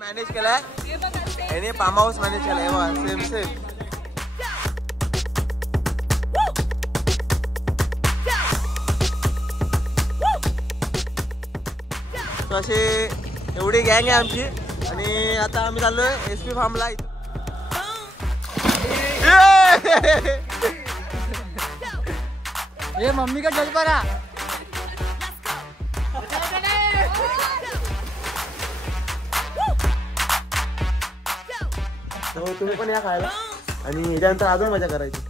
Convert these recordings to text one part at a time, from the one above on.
Manage केलाय याने form house manage केलाय बघा सेम सेम. असे एवढी गँग आहे आमची आणि आता आम्ही चाललोय SP फार्मला. ये मम्मी का जल पड़ा. तुम्ही पण या खायला आणि याच्यानंतर अजून मजा करायची.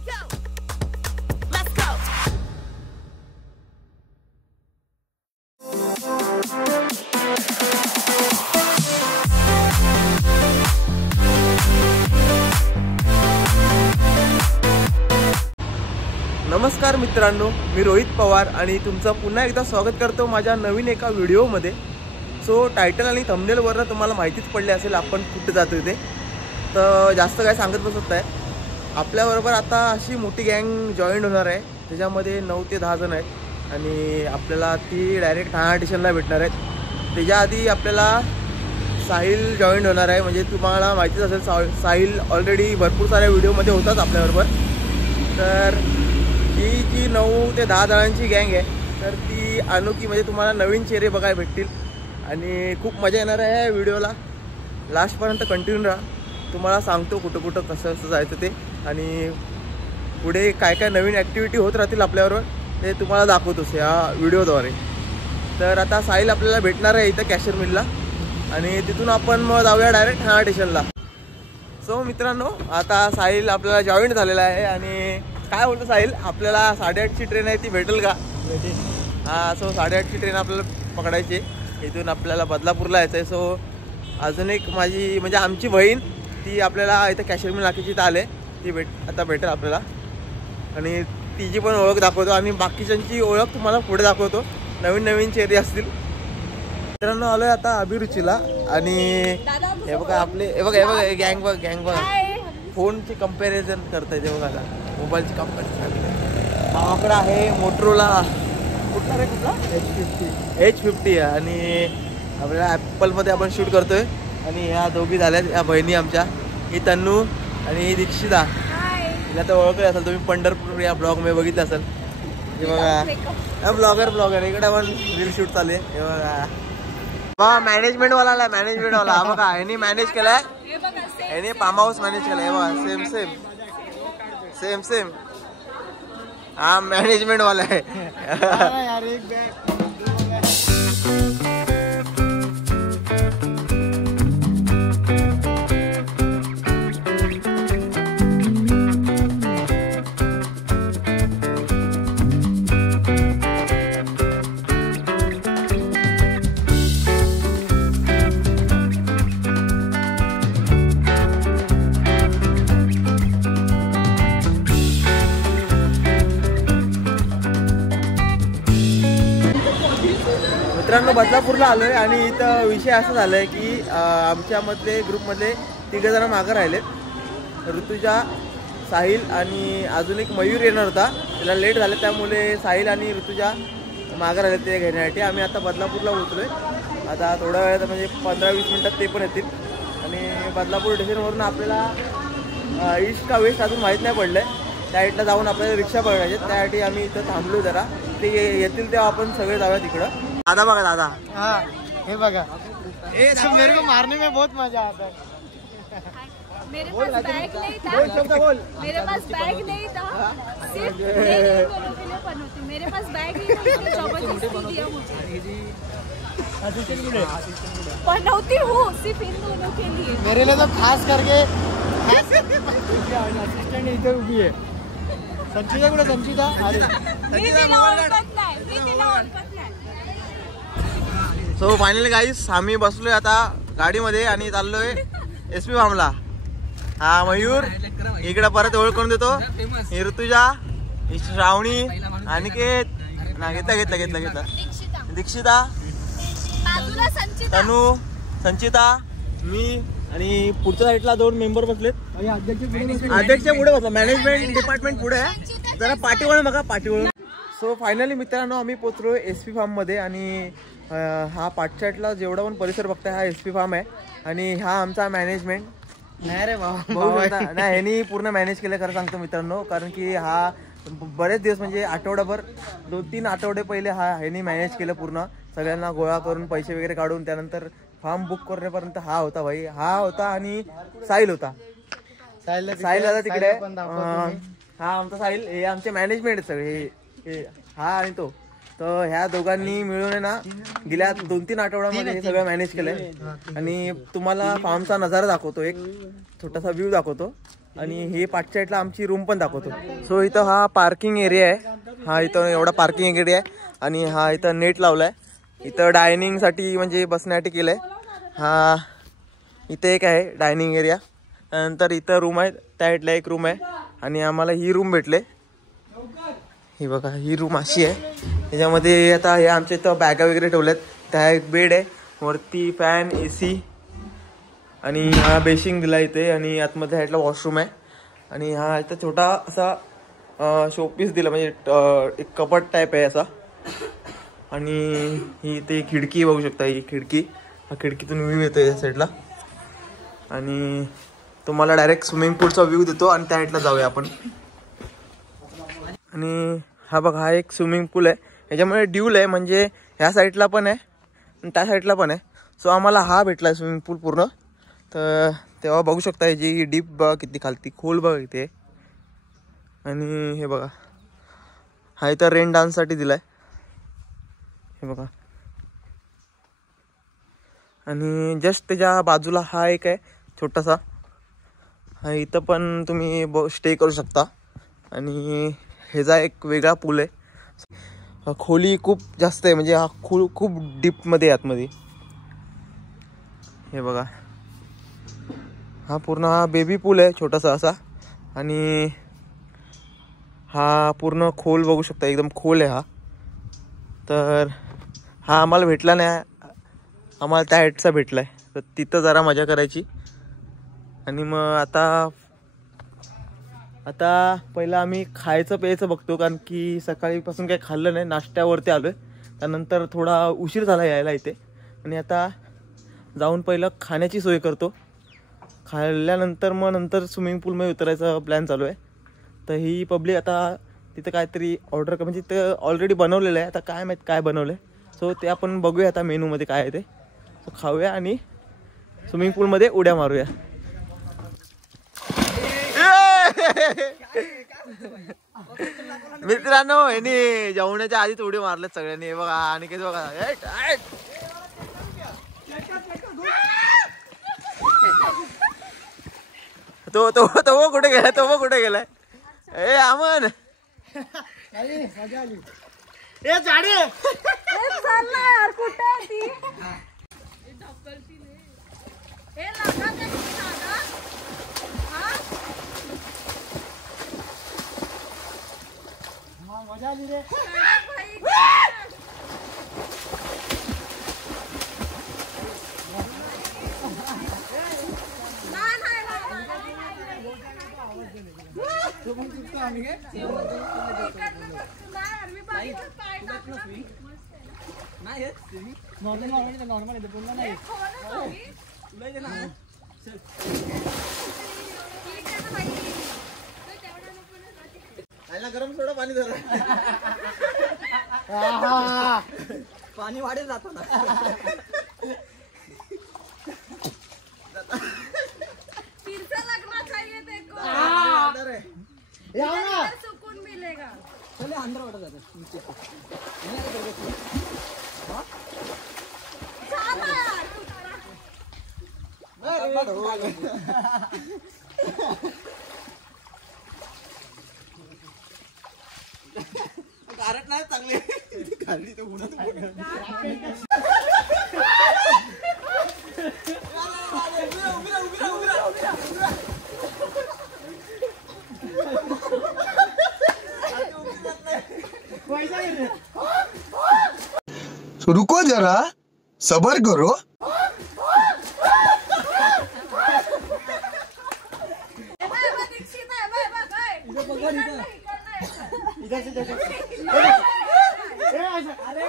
नमस्कार मित्रांनो, मी रोहित पवार आणि तुमचं पुन्हा एकदा स्वागत करतो माझ्या नवीन एका व्हिडिओमध्ये. सो टायटल आणि थंबनेलवरनं तुम्हाला माहितीच पडली असेल आपण कुठे जातो ते, तर जास्त काय सांगत बसत नाही. आपल्याबरोबर आता अशी मोठी गँग जॉईन होणार आहे, त्याच्यामध्ये 9 ते 10 जण आहेत आणि आपल्याला ती डायरेक्ट ठाणा स्टेशनला भेटणार आहेत. त्याच्या आधी आपल्याला साहिल जॉईन होणार आहे. म्हणजे तुम्हाला माहितीच असेल साहिल ऑलरेडी भरपूर साऱ्या व्हिडिओमध्ये होताच आपल्याबरोबर. तर ही जी 9 ते 10 जणांची गँग आहे तर ती अनोखी, म्हणजे तुम्हाला नवीन चेहरे बघायला भेटतील आणि खूप मजा येणार आहे या व्हिडिओला. लास्टपर्यंत कंटिन्यू राहा, तुम्हाला सांगतो कुठं कुठं कसं कसं जायचं ते आणि पुढे काय काय नवीन ॲक्टिव्हिटी होत राहतील आपल्याबरोबर ते तुम्हाला दाखवतोस या व्हिडिओद्वारे. तर आता साहिल आपल्याला भेटणार आहे इथं कॅशर मिलला आणि तिथून आपण मग जाऊया डायरेक्ट ठाणा स्टेशनला. सो मित्रांनो, आता साहिल आपल्याला जॉईन झालेला आहे आणि काय बोलतो साहिल, आपल्याला 8:30ची ट्रेन आहे ती भेटेल का? हां, सो 8:30ची ट्रेन आपल्याला पकडायची, इथून आपल्याला बदलापूरला यायचं आहे. सो अजून एक माझी म्हणजे आमची बहीण ती आपल्याला इथं कॅशर मिल नाक्याची इथं आले, ती आता भेटेल आपल्याला आणि तिची पण ओळख दाखवतो आणि बाकीच्यांची ओळख तुम्हाला पुढे दाखवतो, नवीन नवीन चेहरे असतील. मित्रांनो आलो आहे आता अभिरुचीला आणि हे बघा आपले हे बघा गँग बघा फोनची कंपॅरिझन करता येते बघा. आता मोबाईलची कंपॅरिझन मावाकडं आहे मोटरोला, कुठला रे कुठला H50 आणि आपल्याला ॲपलमध्ये आपण शूट करतोय. आणि ह्या दोघी झाल्यात या बहिणी आमच्या, ही तन्नू आणि ही दीक्षिता. हिला तर ओळखलं असेल तुम्ही, पंढरपूर या ब्लॉगमध्ये बघितलं असेल. हे बघा ब्लॉगर इकडे आपण रील शूट चालू आहे. हे बघा मॅनेजमेंटवाला हा बघा, यांनी मॅनेज केलाय, यांनी फार्म हाऊस मॅनेज केलाय. हे बघा सेम हा मॅनेजमेंट वाला आहे. मित्रांनो बदलापूरला आलो आहे आणि इथं विषय असं झाला आहे की आमच्यामधले ग्रुपमधले 3 जण मागं राहिलेत. ऋतुजा, साहिल आणि अजून एक मयूर येणार होता, त्याला लेट झालं त्यामुळे साहिल आणि ऋतुजा मागं राहिले ते घेण्यासाठी. आम्ही आता बदलापूरला पोहोचलो आहे. आता थोड्या वेळात म्हणजे 15-20 मिनटात ते पण येतील आणि बदलापूर स्टेशनवरून आपल्याला ईस्ट का वेस्ट अजून माहीत नाही पडलं आहे, त्या साईडला जाऊन आपल्याला रिक्षा पकडायचे. त्यासाठी आम्ही इथं थांबलो जरा, ते येतील तेव्हा आपण सगळे जाऊया तिकडं. दादा बघा दादा, हाँ हे बघा, मेरे को मारने में बहुत मजा आता है. मेरे पास बैग नहीं था, सिर्फ दोनों के लिए फन होती. मेरे पास बैग ही नहीं, जबरदस्ती दिया मुझे. बनौती हूँ सिर्फ इन दोनों के लिए. मेरे लिए तो खास करके असिस्टेंट इधर उभी है. संचिता कुठे? संचिता सो फायनली गाईस आम्ही बसलोय आता गाडीमध्ये आणि चाललोय SP फार्मला. हा मयूर इकडे परत ओळख करून देतो, ही ऋतुजा, ही श्रावणी, अनिकेत, घेतला दीक्षिता, तनू, संचिता, मी आणि पुढच्या साईडला 2 मेंबर बसलेत. अध्यक्ष पुढे बसला, मॅनेजमेंट डिपार्टमेंट पुढे आहे, जरा पाठीवळून बघा पाठीवळून. सो फायनली मित्रांनो आम्ही पोचलो SP फार्ममध्ये आणि हा पाठशाटला जेवढा पण परिसर बघताय हा SP फार्म आहे. आणि हा आमचा मॅनेजमेंट. नाही रे बाबा. बघू शकता. नाही ह्यांनी पूर्ण मॅनेज केलं खरं सांगतो मित्रांनो, कारण की हा बरेच दिवस म्हणजे आठवडाभर 2-3 आठवडे पहिले ह्यांनी मॅनेज केलं पूर्ण सगळ्यांना गोळा करून पैसे वगैरे काढून. त्यानंतर फॉर्म बुक करण्यापर्यंत हा होता भाई, हा होता आणि साहिल होता. साहिल दादा तिकडे. हा आमचा साहिल, हे आमचे मॅनेजमेंट सगळे हे हा आणि तो. तर ह्या दोघांनी मिळून ना गेल्या 2-3 आठवड्यामध्ये हे सगळं मॅनेज केलंय. आणि तुम्हाला फॉर्मचा नजारा दाखवतो, एक छोटासा व्ह्यू दाखवतो आणि हे पाठच्या साईडला आमची रूम पण दाखवतो. सो इथं हा पार्किंग एरिया आहे. हा इथं एवढा पार्किंग एरिया आहे आणि हा इथं नेट लावलाय. इथं डायनिंगसाठी म्हणजे बसण्यासाठी केलंय. हा इथे एक आहे डायनिंग एरिया. त्यानंतर इथं रूम आहे, त्या साईडला एक रूम आहे आणि आम्हाला ही रूम भेटले. ही बघा, ही रूम अशी आहे. त्याच्यामध्ये आता हे आमच्या इथं बॅगा वगैरे ठेवल्यात. त्या एक बेड आहे, वरती फॅन, AC आणि हा बेसिंग दिला इथे आणि आतमध्ये साईडला वॉशरूम आहे. आणि हा इथं छोटा असा शोपीस दिला, म्हणजे एक कपाट टाईप आहे असा. आणि ही ते खिडकी बघू शकता, ही खिडकी, हा खिडकीतून व्ह्यू येतो या साईडला. आणि तुम्हाला डायरेक्ट स्विमिंग पूलचा व्ह्यू देतो आणि त्या साईडला जाऊया आपण. आणि हा बघा, हा एक स्विमिंग पूल आहे. याच्यामध्ये ड्यूल आहे, म्हणजे ह्या साईडला पण आहे आणि त्या साईडला पण आहे. सो आम्हाला हा भेटला आहे स्विमिंग पूल पूर्ण. तर तेव्हा बघू शकता याची डीप बघा किती खालती, खोल बघा इथे. आणि हे बघा, हा इथं रेन डान्ससाठी दिला आहे, हे बघा. आणि जस्ट त्याच्या बाजूला हा एक आहे छोटासा, हा इथं पण तुम्ही स्टे करू शकता. आणि ह्याचा एक वेगळा पूल आहे. खोली खूप जास्त आहे, म्हणजे हा खूप डीपमध्ये आतमध्ये. हे बघा, हा पूर्ण हा बेबी पूल आहे छोटासा असा. आणि हा पूर्ण खोल बघू शकता, एकदम खोल आहे हा. तर हा आम्हाला भेटला नाही, आम्हाला त्या साईडचा भेटला आहे. तर तिथं जरा मजा करायची. आणि मग आता पहिलं आम्ही खायचं प्यायचं बघतो, कारण की सकाळीपासून काही खाल्लं नाही, नाश्त्यावरती आलो आहे. त्यानंतर थोडा उशीर झाला यायला इथे. आणि आता जाऊन पहिलं खाण्याची सोय करतो. खाल्ल्यानंतर मग नंतर स्विमिंग पूलमध्ये उतरायचा प्लॅन चालू आहे. तर ही पब्लिक आता तिथं काहीतरी ऑर्डर म्हणजे तिथं ऑलरेडी बनवलेलं आहे, आता काय माहीत काय बनवलं आहे. सो ते आपण बघूया आता मेनूमध्ये काय आहे ते. सो खाऊया आणि स्विमिंग पूलमध्ये उड्या मारूया. मित्रांनो, यांनी जेवणाच्या आधीच उडी मारलेत सगळ्यांनी. हे बघा, आणि काही बघा, तो कुठे गेलाय, तो कुठे गेलाय. ए अमन, मजा आली. ए झाडे यार, कुठे आहे ती? मजा आली रे. नॉर्मल येते बोलला नाही. गरम सोडा पाणी धरा. पाणी वाढेल जातो ना. सुकून मिलेगा. चले अंदर वाटत जाते. कारट नाही चांगली खाल्ली तर उन्हात. रुको जरा, सबर करो. अरे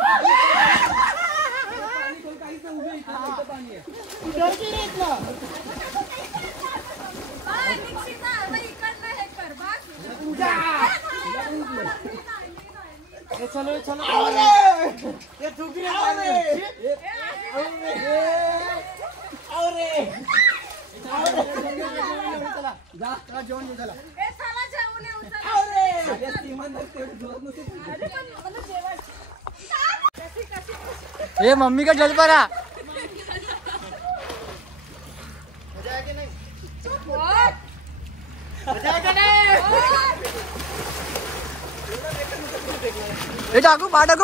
चलो चलो ये थूक रही है जा का जेवण घेऊ चला ये मम्मी का जल पड़ा मजा आया कि नहीं मजा आया कि नहीं ए टाकू पाण्यात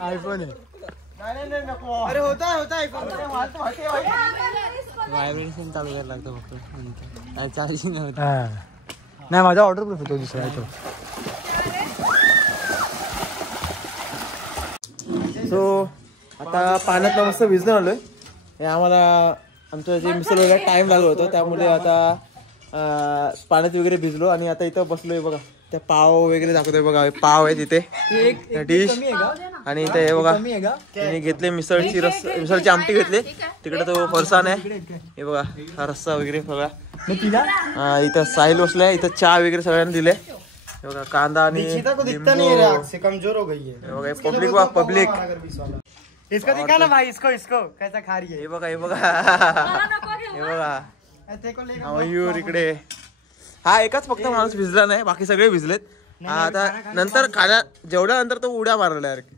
आयफोन आहे नाही नको अरे होता आयफोन व्हायब्रेशन चालू करायला लागतं फक्त चार्जिंग नाही माझा ऑर्डर प्रूफ होतो दुसरा आहे तो सो आता पाण्यात मस्त भिजून आलोय हे आम्हाला आमचं जे मिसळ वगैरे टाइम लागलो होतो त्यामुळे आता पाण्यात वगैरे भिजलो आणि आता इथं बसलोय बघा त्या पाव वगैरे दाखवतोय बघा पाव आहे तिथे डिश आणि इथे हे बघा त्यांनी घेतले मिसळची आमटी घेतली तिकडे तो फरसाण आहे हे बघा हा रस्सा वगैरे बघा इथं साहिल बसलाय इथं चहा वगैरे सगळ्यांना दिले हे बघा कांदा आणि कमजोर हो गई है पब्लिक इसको दिखा ना भाई इसको कैसा खा रही है हे बघा हे बघा मयूर इकडे हा एकच फक्त माणूस भिजला नाही बाकी सगळे भिजलेत आता नंतर खाण्या जेवढ्या नंतर तो उड्या मारला डायरेक्ट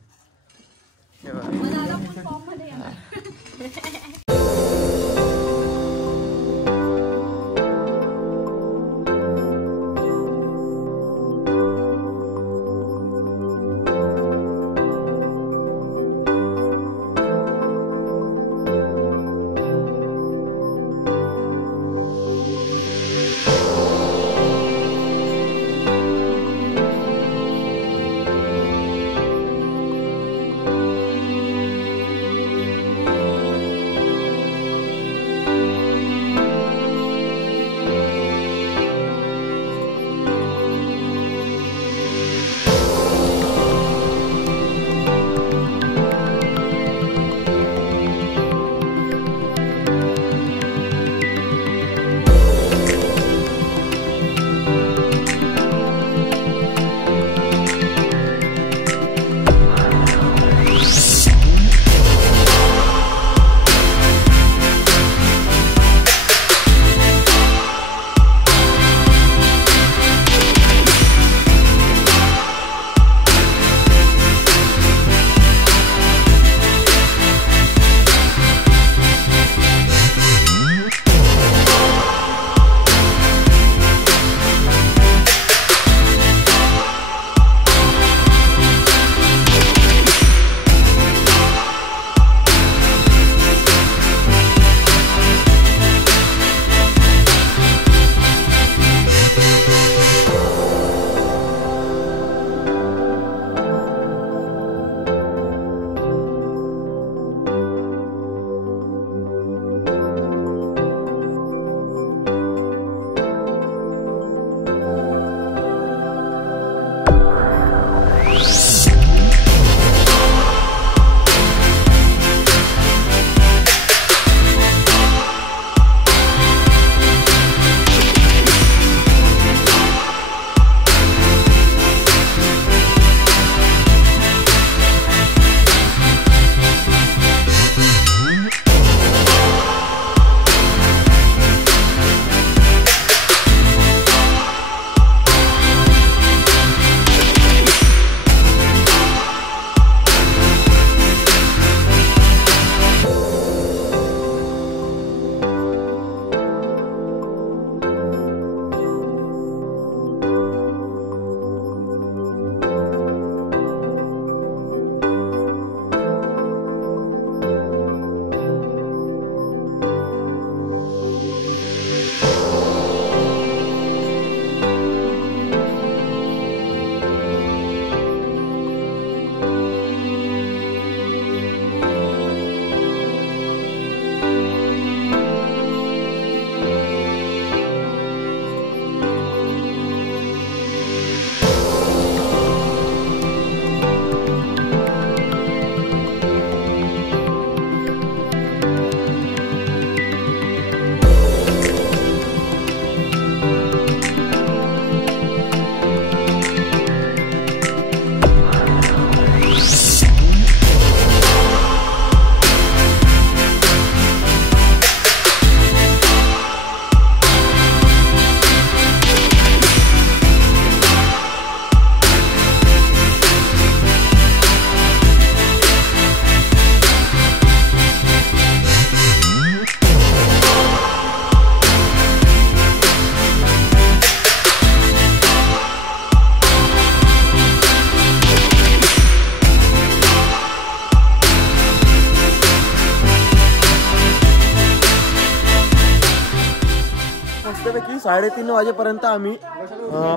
मस्तपैकी 3:30 वाजेपर्यंत आम्ही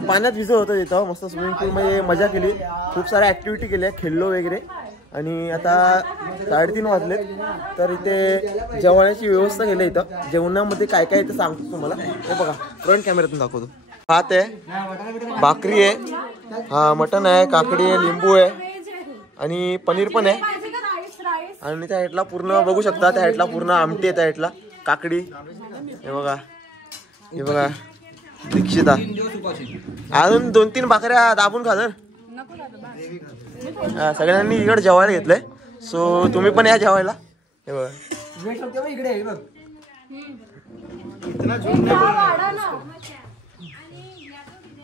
पाण्यात भिजत होतो तिथं. मस्त स्विमिंग पूलमध्ये मजा केली, खूप साऱ्या ॲक्टिव्हिटी केल्या, खेळलो वगैरे. आणि आता 3:30 वाजलेत, तर इथे जेवणाची व्यवस्था केली. इथं जेवणामध्ये काय काय इथं सांगतो तुम्हाला. हे बघा, फ्रंट कॅमेऱ्यातून दाखवतो. भात आहे, भाकरी आहे, हा मटण आहे, काकडी आहे, लिंबू आहे आणि पनीर पण आहे. आणि त्या साईडला पूर्ण बघू शकता, त्या साईडला पूर्ण आमटी आहे, त्या साईडला काकडी. हे बघा, हे बघा दीक्षिता अजून 2-3 भाकऱ्या दाबून खा. सगळ्यांनी इकडे जेवायला घेतलंय, सो तुम्ही पण या जेवायला. हे बघा,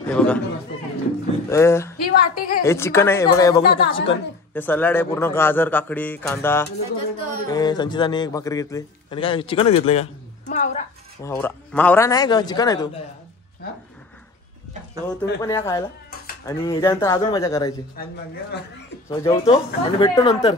हे बघा, हे चिकन आहे. हे बघा, हे बघू शकता चिकन. हे सलाड आहे, पूर्ण गाजर, काकडी, कांदा. हे संचिताने एक भाकरी घेतली. आणि काय चिकनच घेतलंय का? मावरा. मावरा नाही ग, चिकन आहे तो. सो तुम्ही पण या खायला आणि याच्यानंतर अजून मजा करायची. सो जेवतो आणि भेटतो नंतर.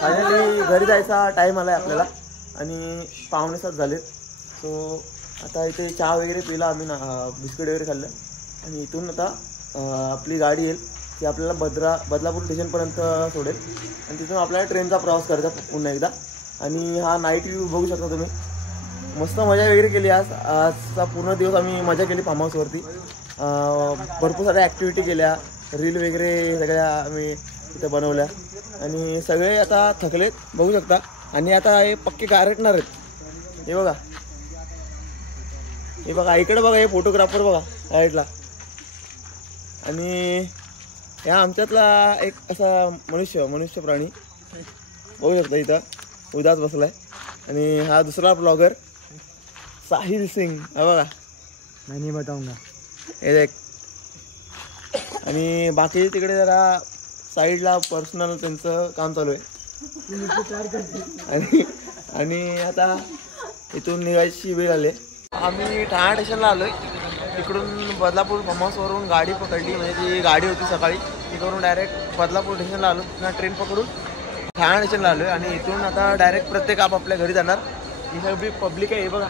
फायनली घरी जायचा टाईम आला आहे आपल्याला आणि 6:45 झालेत. सो आता इथे चहा वगैरे पिला आम्ही, बिस्किट वगैरे खाल्लं आणि इथून आता आपली गाडी येईल ती आपल्याला बदलापूर स्टेशनपर्यंत सोडेल आणि तिथून आपल्याला ट्रेनचा प्रवास करायचा पुन्हा एकदा. आणि हा नाईट व्ह्यू बघू शकता तुम्ही. मस्त मजा वगैरे केली. आजचा पूर्ण दिवस आम्ही मजा केली फार्म हाऊसवरती. भरपूर साऱ्या ॲक्टिव्हिटी केल्या, रील वगैरे सगळ्या आम्ही इथे बनवल्या आणि सगळे आता थकलेत बघू शकता. आणि आता हे पक्के गारटणार आहेत. हे बघा, हे बघा इकडे बघा, हे फोटोग्राफर बघा साईडला. आणि ह्या आमच्यातला एक असा मनुष्य प्राणी बघू शकता इथं उदास बसलाय. आणि हा दुसरा ब्लॉगर साहिल सिंग, हा बघा. नाही बताऊंगा. हे देख. आणि बाकी तिकडे जरा साईडला पर्सनल त्यांचं काम चालू आहे. आणि आता इथून निघायची वेळ आली. आम्ही ठाणा स्टेशनला आलोय. तिकडून बदलापूर फार्महाऊसवरून गाडी पकडली, म्हणजे ती गाडी होती सकाळी, तिकडून डायरेक्ट बदलापूर स्टेशनला आलो. पुन्हा ट्रेन पकडून ठाणा स्टेशनला आलोय आणि इथून आता डायरेक्ट प्रत्येक आपापल्या घरी जाणार. ही सगळी पब्लिक आहे, हे बघा,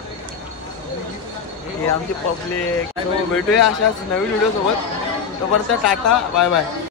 हे आमची पब्लिक. सो भेटूया अशाच नवीन व्हिडिओ सोबत. तोपर्यंत टाटा, बाय बाय.